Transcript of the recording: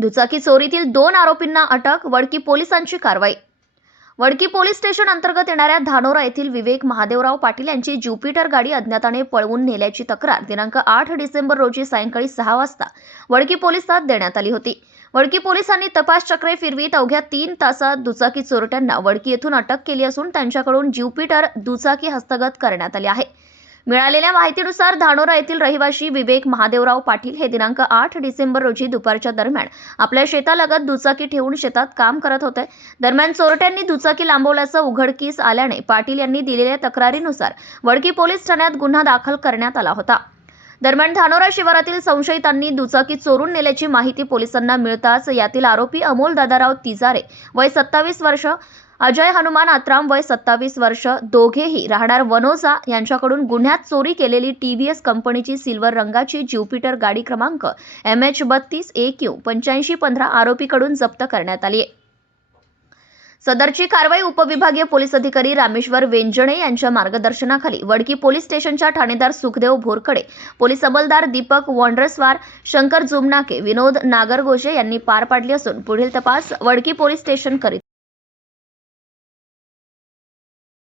दुचाकी चोरीतील दोन आरोपींना अटक वडकी पोलिसांची कारवाई. वडकी पोलीस स्टेशन अंतर्गत येणाऱ्या धानोरा येथील विवेक महादेवराव पाटील यांची ज्युपिटर गाडी अज्ञाताने पळवून नेल्याची तक्रार दिनांक आठ डिसेंबर रोजी सायंकाळी सहा वाजता वडकी पोलिसात देण्यात आली होती. वडकी पोलिसांनी तपास चक्रे फिरवीत अवघ्या तीन तासात दुचाकी चोरट्यांना वडकी येथून अटक केली असून त्यांच्याकडून ज्युपिटर दुचाकी हस्तगत करण्यात आली आहे. मिळालेल्या माहितीनुसार धानोरा येथील रहिवाशी विवेक महादेवराव पाटील हे दिनांक आठ डिसेंबर रोजी दुपारच्या दरम्यान आपल्या शेतालगत दुचाकी ठेवून शेतात काम करत होते. दरम्यान चोरट्यांनी दुचाकी लांबवल्याचं उघडकीस आल्याने पाटील यांनी दिलेल्या तक्रारीनुसार वडकी पोलीस ठाण्यात गुन्हा दाखल करण्यात आला होता. दरम्यान धानोरा शिवारातील संशयितांनी दुचाकी चोरून नेल्याची माहिती पोलिसांना मिळताच यातील आरोपी अमोल दादाराव तिजारे वय सत्तावीस वर्ष अजय हनुमान आत्राम वय सत्तावीस वर्ष दोघेही राहणार वनोजा यांच्याकडून गुन्ह्यात चोरी केलेली टी व्ही एस कंपनीची सिल्वर रंगाची ज्युपिटर गाडी क्रमांक एम एच बत्तीस ए क्यू पंच्याऐंशी पंधरा आरोपीकडून जप्त करण्यात आली आहे. सदरची कारवाई उपविभागीय पोलीस अधिकारी रामेश्वर वेंजणे यांच्या मार्गदर्शनाखाली वडकी पोलीस स्टेशनच्या ठाणेदार सुखदेव भोरकडे पोलीस अंमलदार दीपक वॉन्ड्रसवार शंकर जुमनाके विनोद नागरगोजे यांनी पार पाडली असून पुढील तपास वडकी पोलीस स्टेशन करीत